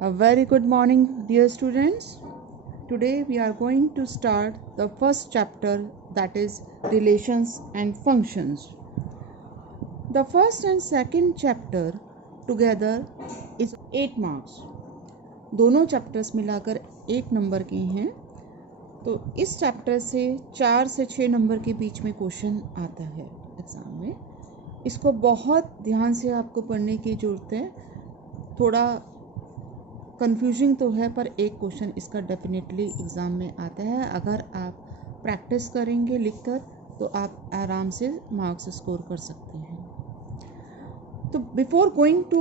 A very good morning, dear students. Today we are going to start the first chapter, that is relations and functions. The first and second chapter together is 8 marks. दोनों chapters मिलाकर 8 number के हैं. तो इस chapter से 4 से 6 number के बीच में क्वेश्चन आता है एग्ज़ाम में. इसको बहुत ध्यान से आपको पढ़ने की ज़रूरत है. थोड़ा कंफ्यूजिंग तो है पर एक क्वेश्चन इसका डेफिनेटली एग्ज़ाम में आता है. अगर आप प्रैक्टिस करेंगे लिखकर तो आप आराम से मार्क्स स्कोर कर सकते हैं. तो before going to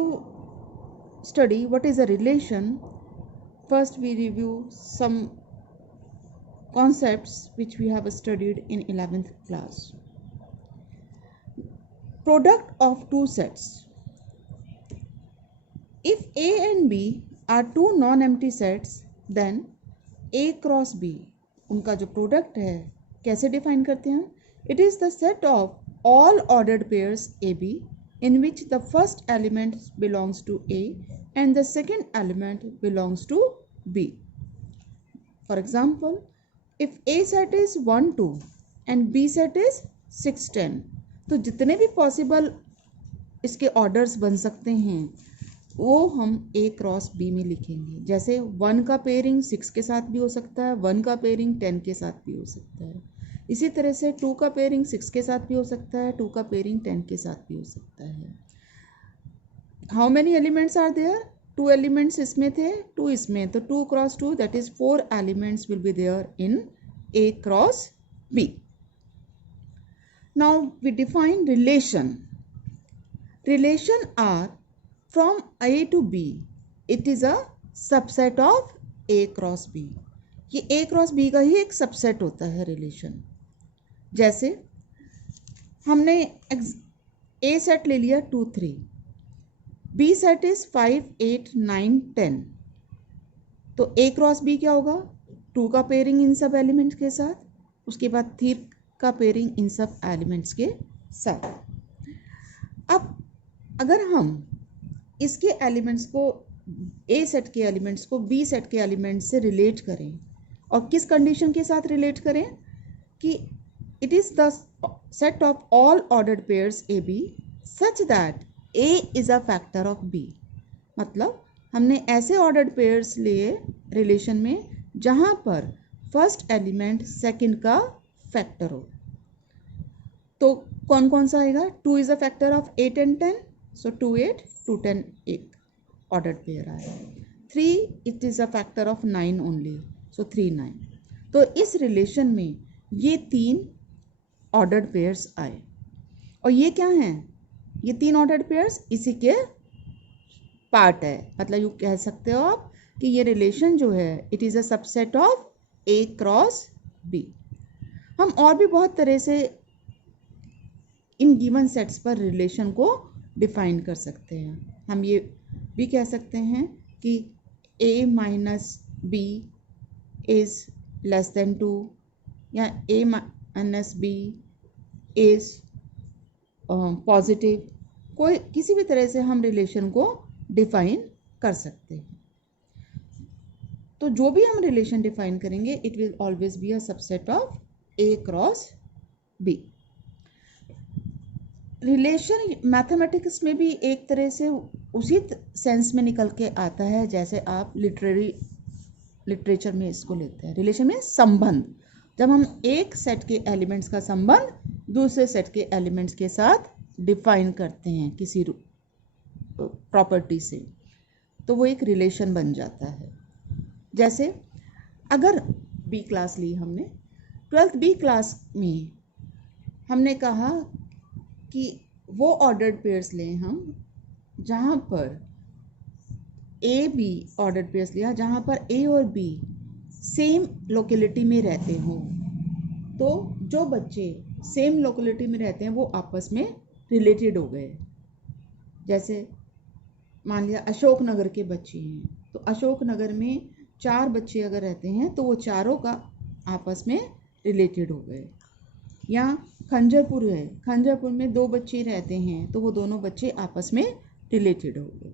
study what is a relation, first we review some concepts which we have studied in 11th class. Product of two sets. If A and B are two non-empty sets, then A cross B, उनका जो product है कैसे define करते हैं? It is the set of all ordered pairs AB in which the first element belongs to A and the second element belongs to B. For example, if A set is 1 2 and B set is 6 10, तो जितने भी possible इसके orders बन सकते हैं वो हम A cross B में लिखेंगे. जैसे 1 का पेयरिंग 6 के साथ भी हो सकता है, 1 का पेयरिंग 10 के साथ भी हो सकता है. इसी तरह से 2 का पेयरिंग 6 के साथ भी हो सकता है, 2 का पेयरिंग 10 के साथ भी हो सकता है. How many elements are there? 2 elements इसमें थे, 2 इसमें, तो 2 cross 2 that is 4 elements will be there in A cross B. Now we define relation. Relation are from A to B. It is a subset of A cross B. ये A cross B का ही एक subset होता है relation. जैसे हमने A set ले लिया 2 3, B set is 5 8 9 10, तो A क्रॉस B क्या होगा? 2 का पेयरिंग इन सब एलिमेंट्स के साथ, उसके बाद 3 का पेयरिंग इन सब एलिमेंट्स के साथ. अब अगर हम इसके एलिमेंट्स को A सेट के एलिमेंट्स को B सेट के एलिमेंट्स से रिलेट करें, और किस कंडीशन के साथ रिलेट करें कि it is the set of all ordered pairs A B such that A is a factor of B. मतलब हमने ऐसे ऑर्डर्ड पेयर्स लिए रिलेशन में जहाँ पर फर्स्ट एलिमेंट सेकंड का फैक्टर हो. तो कौन कौन सा आएगा? 2 is a factor of 8 and 10, so 2 8 2 10 एक ऑर्डर्ड पेयर आया. 3 it is a factor of 9 only, so 3 9. तो इस रिलेशन में ये 3 ऑर्डर्ड पेयर्स आए. और ये क्या हैं? ये 3 ऑर्डर्ड पेयर्स इसी के पार्ट है. मतलब यू कह सकते हो आप कि ये रिलेशन जो है it is a subset of A cross B. हम और भी बहुत तरह से इन गिवन सेट्स पर रिलेशन को डिफाइन कर सकते हैं. हम ये भी कह सकते हैं कि A minus B is less than 2, या A minus B is positive. कोई किसी भी तरह से हम रिलेशन को डिफाइन कर सकते हैं. तो जो भी हम रिलेशन डिफाइन करेंगे it will always be a subset of A cross B. Relation mathematics में भी एक तरह से उसी सेंस में निकल के आता है जैसे आप लिटरेचर में इसको लेते हैं. रिलेशन में संबंध, जब हम एक सेट के एलिमेंट्स का संबंध दूसरे सेट के एलिमेंट्स के साथ डिफाइन करते हैं किसी प्रॉपर्टी से, तो वो एक रिलेशन बन जाता है. जैसे अगर B क्लास ली हमने, 12th B क्लास में हमने कहा कि वो ऑर्डर्ड पेयर्स लें हम जहाँ पर A B ऑर्डर्ड पेयर्स लिया जहाँ पर A और B सेम लोकेलिटी में रहते हों. तो जो बच्चे सेम लोकेलिटी में रहते हैं वो आपस में रिलेटेड हो गए. जैसे मान लिया अशोक नगर के बच्चे हैं, तो अशोक नगर में 4 बच्चे अगर रहते हैं तो वो चारों का आपस में रिलेटेड हो गए. या खंजरपुर है, खंजरपुर में 2 बच्चे रहते हैं तो वो दोनों बच्चे आपस में रिलेटेड हो गए.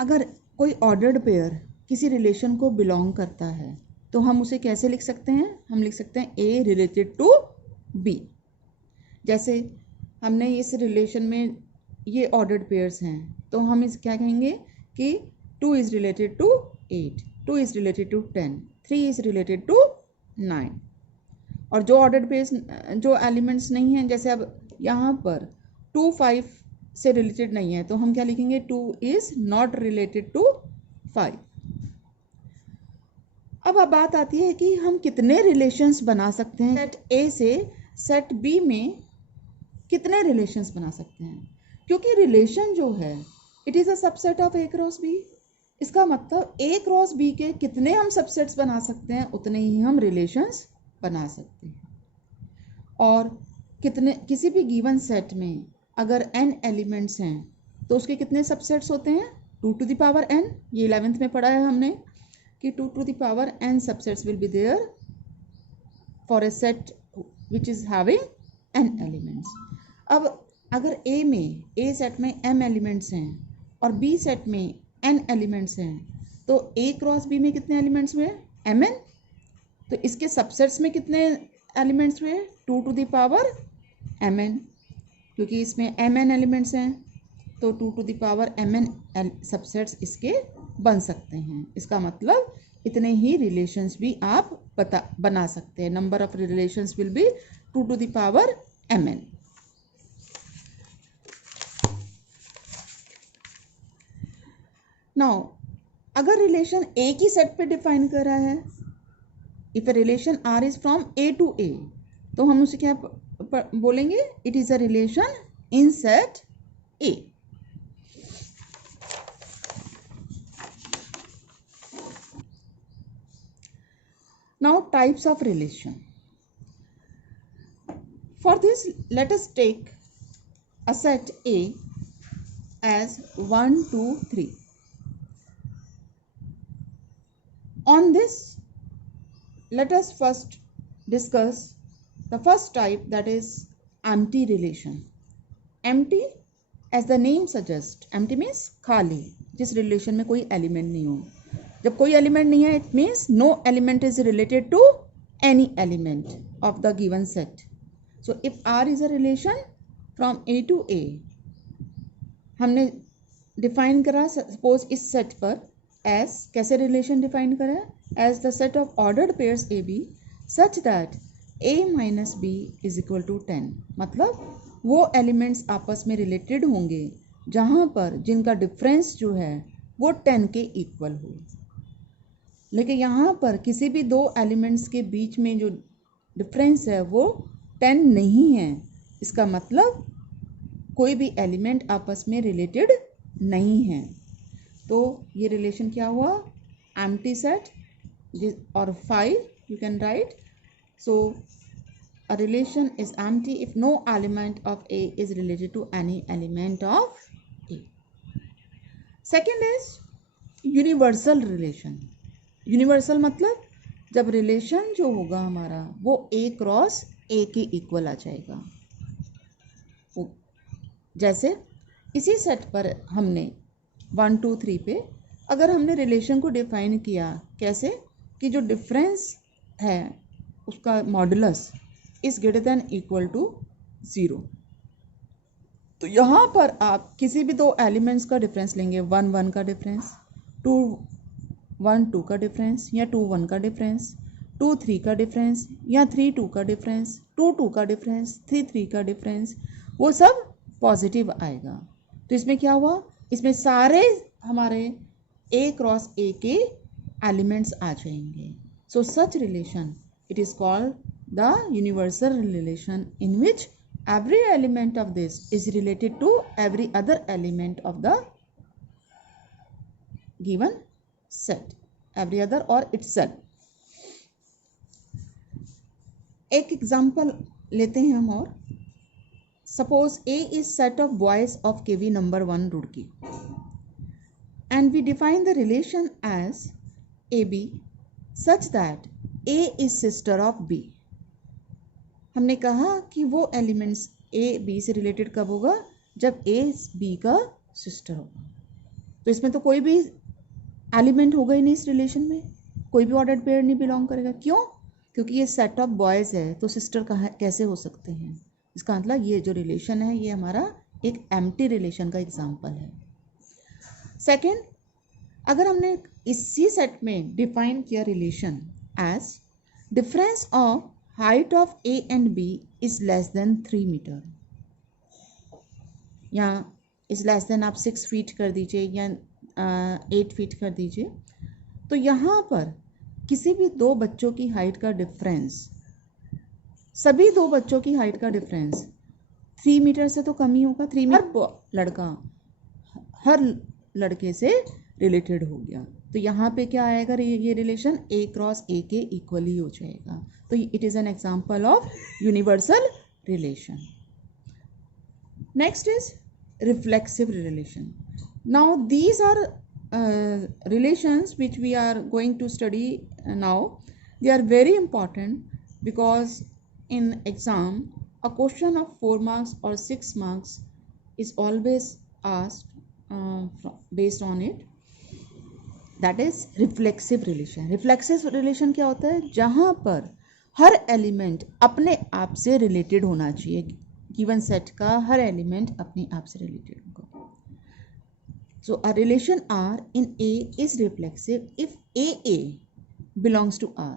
अगर कोई ऑर्डर्ड पेयर किसी रिलेशन को बिलोंग करता है तो हम उसे कैसे लिख सकते हैं? हम लिख सकते हैं ए रिलेटेड टू बी। जैसे हमने इस रिलेशन में ये ऑर्डर्ड पेयर्स हैं तो हम इस क्या कहेंगे कि 2 is related to 8, 2 is related to 10, 3 is related to 9। और जो ऑर्डर्ड पेयर्स जो एलिमेंट्स नहीं हैं, जैसे अब यहाँ पर 2 5 से रिलेटेड नहीं है तो हम क्या लिखेंगे? 2 इज़ नॉट रिलेटेड टू 5। अब बात आती है कि हम कितने रिलेशंस बना सकते हैं सेट ए से सेट बी में कितने रिलेशंस बना सकते हैं, क्योंकि रिलेशन जो है it is a subset of A cross B. इसका मतलब ए क्रॉस बी के कितने हम सबसेट्स बना सकते हैं उतने ही हम रिलेशंस बना सकते हैं। और कितने किसी भी गिवन सेट में अगर n एलिमेंट्स हैं तो उसके कितने सबसेट्स होते हैं? 2 to the power n। ये 11th में पढ़ा है हमने कि 2 to the power n subsets will be there for a set which is having n elements. अब अगर ए सेट में m एलिमेंट्स हैं और b सेट में n एलिमेंट्स हैं तो a क्रॉस b में कितने एलिमेंट्स हुए? mn। तो इसके सबसेट्स में कितने एलिमेंट्स हुए? 2 to the power mn, क्योंकि इसमें mn एलिमेंट्स हैं तो 2 to the power mn subsets इसके बन सकते हैं। इसका मतलब इतने ही रिलेशंस भी आप बना सकते हैं। Number of relations will be 2 to the power mn। Now अगर रिलेशन ए की सेट पे डिफाइन कर रहा है, if a relation R is from A to A, तो हम उसे क्या बोलेंगे? It is a relation in set A. Now types of relation. For this let us take a set A as 1 2 3. On this, let us first discuss the first type, that is empty relation. Empty, as the name suggests, empty means खाली, जिस relation में कोई element नहीं हो। जब कोई element नहीं है it means no element is related to any element of the given set. So if R is a relation from A to A, हमने डिफाइन करा सपोज इस सेट पर एज, कैसे रिलेशन डिफाइन करा? As the set of ordered pairs A B such that A minus B is equal to 10। मतलब वो elements आपस में रिलेटेड होंगे जहाँ पर जिनका डिफरेंस जो है वो 10 के इक्वल हो। लेकिन यहाँ पर किसी भी दो एलिमेंट्स के बीच में जो डिफरेंस है वो 10 नहीं है। इसका मतलब कोई भी एलिमेंट आपस में रिलेटेड नहीं है। तो ये रिलेशन क्या हुआ? एम्प्टी सेट और 5 you can write. So a relation is empty if no element of A is related to any element of A. Second is universal relation. Universal मतलब जब रिलेशन जो होगा हमारा वो ए क्रॉस ए के इक्वल आ जाएगा। जैसे इसी सेट पर हमने 1 2 3 पे अगर हमने रिलेशन को डिफाइन किया कैसे कि जो डिफरेंस है उसका modulus is greater than equal to 0, तो यहाँ पर आप किसी भी दो एलिमेंट्स का डिफरेंस लेंगे, 1 1 का डिफरेंस, 2 1 2 का डिफरेंस, या 2 1 का डिफरेंस, 2 3 का डिफरेंस, या 3 2 का डिफरेंस, 2 2 का डिफरेंस, 3 3 का डिफरेंस, वो सब पॉजिटिव आएगा। तो इसमें क्या हुआ? इसमें सारे हमारे ए क्रॉस ए के एलिमेंट्स आ जाएंगे। So such relation it is called the universal relation in which every element of this is related to every other element of the given set, every other or itself. एक example लेते हैं हम और suppose A is set of boys of KV number 1 Roorkee and we define the relation as AB such that A is sister of B. हमने कहा कि वो elements A B से रिलेटेड कब होगा? जब A B का सिस्टर होगा। तो इसमें तो कोई भी एलिमेंट होगा ही नहीं इस रिलेशन में, कोई भी ऑर्डर्ड पेयर नहीं बिलोंग करेगा। क्यों? क्योंकि ये सेट ऑफ बॉयज़ है, तो सिस्टर कहाँ कैसे हो सकते हैं? इसका मतलब ये जो रिलेशन है ये हमारा एक एम्प्टी रिलेशन का एग्जाम्पल है। सेकेंड, अगर हमने इसी सेट में डिफाइन किया relation as difference of height of A and B is less than 3 metre, या इज लेस देन आप 6 फीट कर दीजिए या 8 फीट कर दीजिए, तो यहाँ पर किसी भी दो बच्चों की हाइट का डिफरेंस, सभी दो बच्चों की हाइट का डिफरेंस 3 मीटर से तो कम ही होगा। 3 मीटर लड़का हर लड़के से रिलेटेड हो गया, तो यहाँ पे क्या आएगा, ये रिलेशन ए क्रॉस ए के इक्वली हो जाएगा। तो it is an example of universal relation. Next is reflexive relation. Now these are relations which we are going to study now. They are very important because in exam a question of 4 marks or 6 marks is always asked based on it. That is reflexive relation. Reflexive relation क्या होता है? जहाँ पर हर element अपने आप से related होना चाहिए, गिवन सेट का हर एलिमेंट अपने आप से रिलेटेड होगा। So a relation R in A is reflexive if A belongs to R,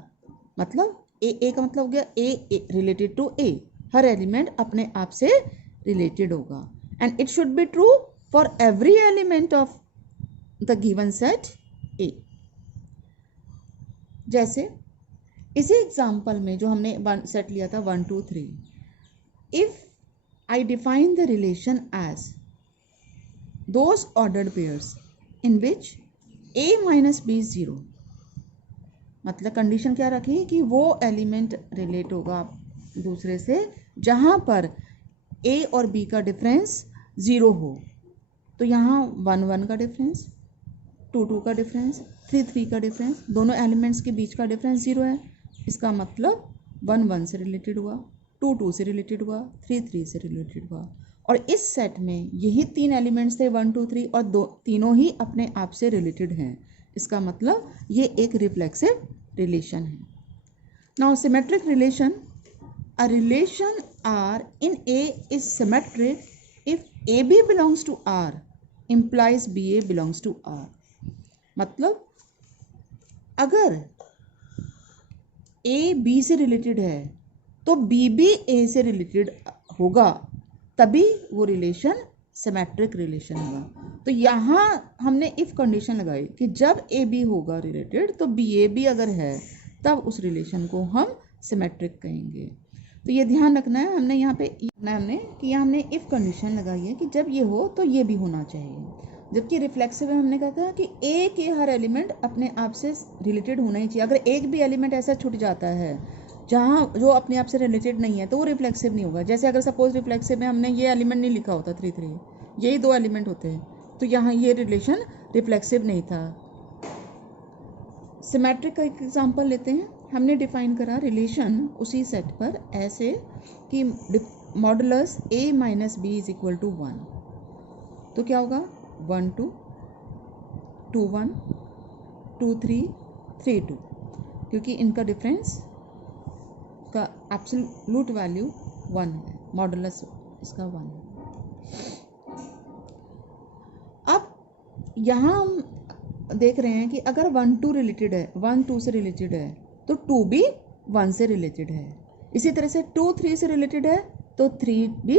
मतलब ए का मतलब हो गया ए रिलेटेड टू ए, हर एलिमेंट अपने आप से रिलेटेड होगा, and it should be true for every element of the given set A. जैसे इसी एग्जाम्पल में जो हमने सेट लिया था 1 2 3, if I define the relation as those ordered pairs in which A minus B is 0, मतलब condition क्या रखी कि वो एलिमेंट रिलेट होगा दूसरे से जहाँ पर A और B का डिफरेंस 0 हो। तो यहाँ 1 1 का डिफरेंस, 2 2 का डिफरेंस, 3 3 का डिफरेंस, दोनों एलिमेंट्स के बीच का डिफरेंस 0 है। इसका मतलब 1 1 से रिलेटेड हुआ, 2 2 से रिलेटेड हुआ, 3 3 से रिलेटेड हुआ। और इस सेट में यही 3 एलिमेंट्स थे 1 2 3, और तीनों ही अपने आप से रिलेटेड हैं। इसका मतलब ये एक रिफ्लेक्सिव रिलेशन है। Now symmetric relation, a relation R in A is symmetric if A B belongs to R implies B A belongs to R. मतलब अगर ए बी से रिलेटेड है तो बी भी ए से रिलेटेड होगा, तभी वो रिलेशन सिमेट्रिक रिलेशन होगा। तो यहाँ हमने इफ कंडीशन लगाई कि जब ए बी होगा रिलेटेड तो बी ए भी अगर है तब उस रिलेशन को हम सिमेट्रिक कहेंगे। तो ये ध्यान रखना है हमने यहाँ पे हमने इफ कंडीशन लगाई है कि जब ये हो तो ये भी होना चाहिए। जबकि रिफ्लेक्सिव में हमने कहा था कि ए के हर एलिमेंट अपने आप से रिलेटेड होना ही चाहिए। अगर एक भी एलिमेंट ऐसा छूट जाता है जहाँ जो अपने आप से रिलेटेड नहीं है तो वो रिफ्लेक्सिव नहीं होगा। जैसे अगर सपोज रिफ्लेक्सिव में हमने ये एलिमेंट नहीं लिखा होता 3 3, यही 2 एलिमेंट होते हैं, तो यहाँ ये रिलेशन रिफ्लेक्सिव नहीं था। सिमेट्रिक का एक एग्जांपल लेते हैं। हमने डिफाइन करा रिलेशन उसी सेट पर ऐसे कि modulus a minus B is equal to 1, तो क्या होगा 1 2 2 1 2 3 3 2, क्योंकि इनका डिफरेंस का एब्सोल्यूट वैल्यू 1 है, मॉडुलस इसका 1 है। अब यहाँ हम देख रहे हैं कि अगर 1 2 रिलेटेड है, 1 2 से रिलेटेड है तो 2 भी 1 से रिलेटेड है। इसी तरह से 2 3 से रिलेटेड है तो 3 भी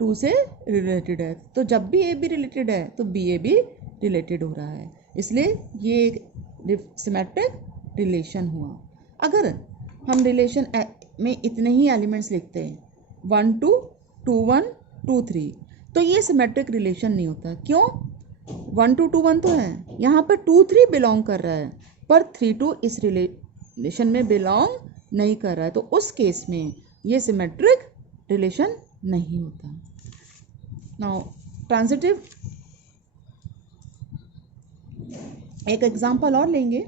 2 से रिलेटेड है। तो जब भी ए बी रिलेटेड है तो बी ए भी रिलेटेड हो रहा है, इसलिए ये एक सिमेट्रिक रिलेशन हुआ। अगर हम रिलेशन में इतने ही एलिमेंट्स लिखते हैं 1 2 2 1 2 3, तो ये सिमेट्रिक रिलेशन नहीं होता। क्यों? 1 2 2 1 तो है, यहाँ पर 2 3 बिलोंग कर रहा है पर 3 2 इस रिलेशन में बिलोंग नहीं कर रहा है, तो उस केस में ये सिमेट्रिक रिलेशन नहीं होता। नाउ ट्रांजिटिव, एक एग्जांपल और लेंगे।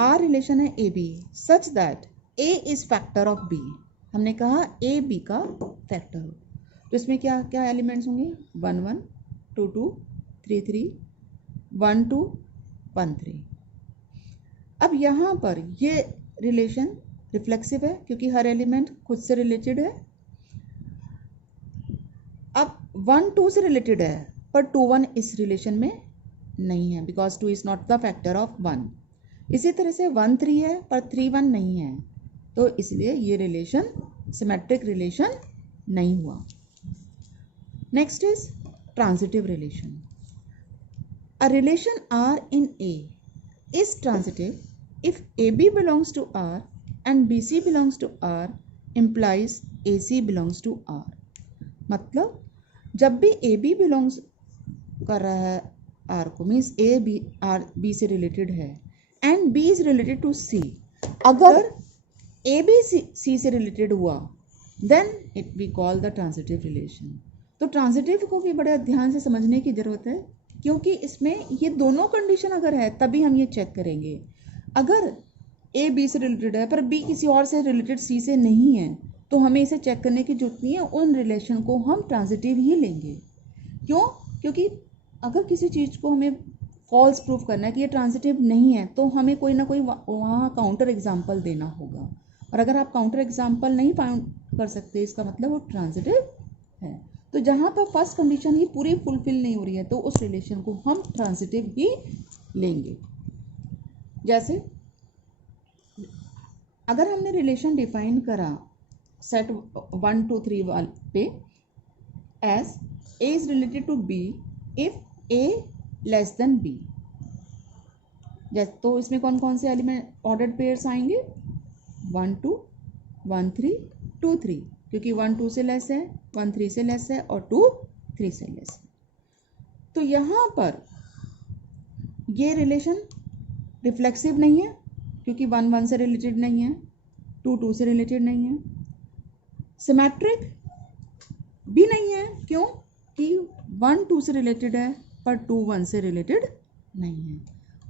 आर रिलेशन है A B such that A is factor of B. हमने कहा ए बी का फैक्टर हो, तो इसमें क्या क्या एलिमेंट्स होंगे 1 1 2 2 3 3 1 2 1 3। अब यहाँ पर ये रिलेशन रिफ्लेक्सिव है क्योंकि हर एलिमेंट खुद से रिलेटेड है। अब 1 2 से रिलेटेड है पर 2 1 इस रिलेशन में नहीं है because 2 is not the factor of 1। इसी तरह से 1 3 है पर 3 1 नहीं है, तो इसलिए ये रिलेशन सिमेट्रिक रिलेशन नहीं हुआ। Next is transitive relation. A relation R in A is transitive if AB belongs to R and BC belongs to R implies AC belongs to R। मतलब जब भी AB बिलोंग्स कर रहा है R को, means A B R B से related है and B is related to C, अगर A B C से रिलेटेड हुआ then it we call the transitive relation. तो ट्रांजिटिव को भी बड़े ध्यान से समझने की ज़रूरत है क्योंकि इसमें ये दोनों कंडीशन अगर है तभी हम ये चेक करेंगे। अगर A B से रिलेटेड है पर B किसी और से रिलेटेड C से नहीं है तो हमें इसे चेक करने की जरूरत नहीं है, उन रिलेशन को हम ट्रांजिटिव ही लेंगे। क्यों? क्योंकि अगर किसी चीज़ को हमें फॉल्स प्रूफ करना है कि ये ट्रांजिटिव नहीं है तो हमें कोई ना कोई वहाँ काउंटर एग्जाम्पल देना होगा, और अगर आप काउंटर एग्जाम्पल नहीं फाइंड कर सकते इसका मतलब वो ट्रांजिटिव है। तो जहाँ पर फर्स्ट कंडीशन ही पूरी फुलफिल नहीं हो रही है तो उस रिलेशन को हम ट्रांजिटिव ही लेंगे। जैसे अगर हमने रिलेशन डिफाइन करा सेट 1 2 3 पे as A is related to B if A less than B, तो इसमें कौन कौन से एलिमेंट ऑर्डर्ड पेयर्स आएंगे? 1 2 1 3 2 3, क्योंकि 1 2 से लेस है, 1 3 से लेस है और 2 3 से लेस है। तो यहाँ पर ये रिलेशन रिफ्लेक्सिव नहीं है क्योंकि 1 1 से रिलेटेड नहीं है, 2 2 से रिलेटेड नहीं है। सिमेट्रिक भी नहीं है, क्यों कि 1 2 से रिलेटेड है पर 2 1 से रिलेटेड नहीं है,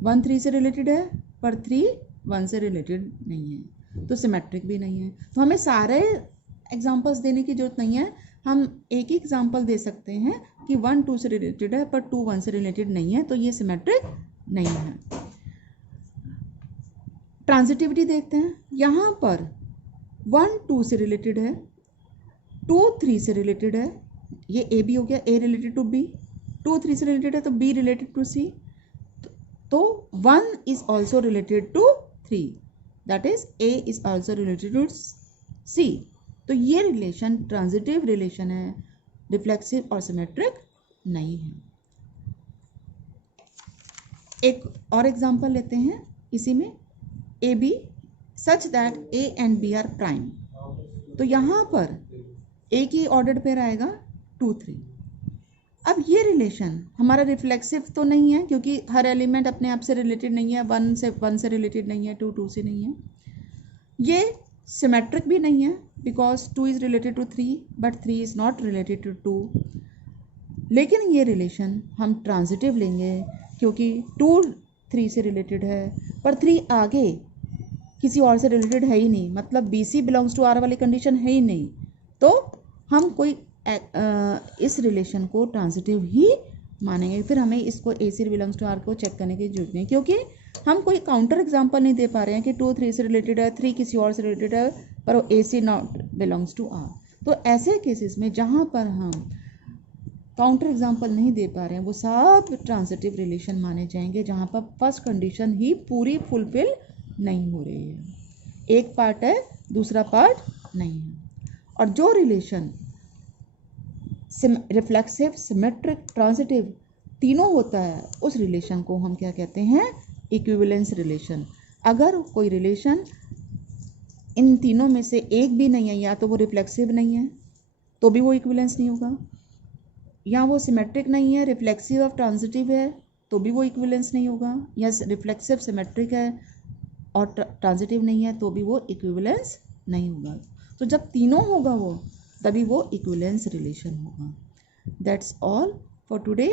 1 3 से रिलेटेड है पर 3 1 से रिलेटेड नहीं है, तो सिमेट्रिक भी नहीं है। तो हमें सारे एग्जांपल्स देने की जरूरत नहीं है, हम एक ही एग्जांपल दे सकते हैं कि 1 2 से रिलेटेड है पर 2 1 से रिलेटेड नहीं है, तो ये सिमेट्रिक नहीं है। ट्रांजिटिविटी देखते हैं। यहाँ पर 1 2 से रिलेटेड है, 2 3 से रिलेटेड है, ये ए बी हो गया, ए रिलेटेड टू बी, 2 3 से रिलेटेड है तो बी रिलेटेड टू सी, तो 1 is also related to 3, that is A is also related to C. तो ये रिलेशन ट्रांजिटिव रिलेशन है, रिफ्लेक्सिव और सिमेट्रिक नहीं है। एक और एग्जांपल लेते हैं इसी में, A B such that A and B are prime. तो यहाँ पर ए की ऑर्डर्ड पेयर आएगा 2 3। अब ये रिलेशन हमारा रिफ्लेक्सिव तो नहीं है क्योंकि हर एलिमेंट अपने आप से रिलेटेड नहीं है, 1 से रिलेटेड नहीं है, 2 2 से नहीं है। ये सिमेट्रिक भी नहीं है because 2 is related to 3 but 3 is not related to 2। लेकिन ये रिलेशन हम ट्रांजिटिव लेंगे क्योंकि 2 3 से रिलेटेड है पर 3 आगे किसी और से रिलेटेड है ही नहीं, मतलब BC बिलोंग्स टू R वाली कंडीशन है ही नहीं, तो हम कोई इस रिलेशन को ट्रांजिटिव ही मानेंगे। फिर हमें इसको AC बिलोंग्स टू R को चेक करने की जरूरत नहीं, क्योंकि हम कोई काउंटर एग्जांपल नहीं दे पा रहे हैं कि 2 3 से रिलेटेड है, 3 किसी और से रिलेटेड है पर वो AC not belongs to R। तो ऐसे केसेस में जहाँ पर हम काउंटर एग्जांपल नहीं दे पा रहे हैं वो सब ट्रांजिटिव रिलेशन माने जाएंगे जहाँ पर फर्स्ट कंडीशन ही पूरी फुलफिल नहीं हो रही है, एक पार्ट है दूसरा पार्ट नहीं है। और जो रिलेशन रिफ्लेक्सिव, सिमेट्रिक, ट्रांजिटिव तीनों होता है उस रिलेशन को हम क्या कहते हैं? Equivalence relation. अगर कोई रिलेशन इन तीनों में से एक भी नहीं है, या तो वो रिफ्लेक्सिव नहीं है तो भी वो इक्विवेलेंस नहीं होगा, या वो सिमेट्रिक नहीं है, रिफ्लेक्सिव और ट्रांजिटिव है तो भी वो इक्विवेलेंस नहीं होगा, या रिफ्लेक्सिव सिमेट्रिक है और ट्रांजिटिव नहीं है तो भी वो इक्विवेलेंस नहीं होगा। तो जब तीनों होगा वो तभी वो इक्विवेलेंस रिलेशन होगा। That's all for today.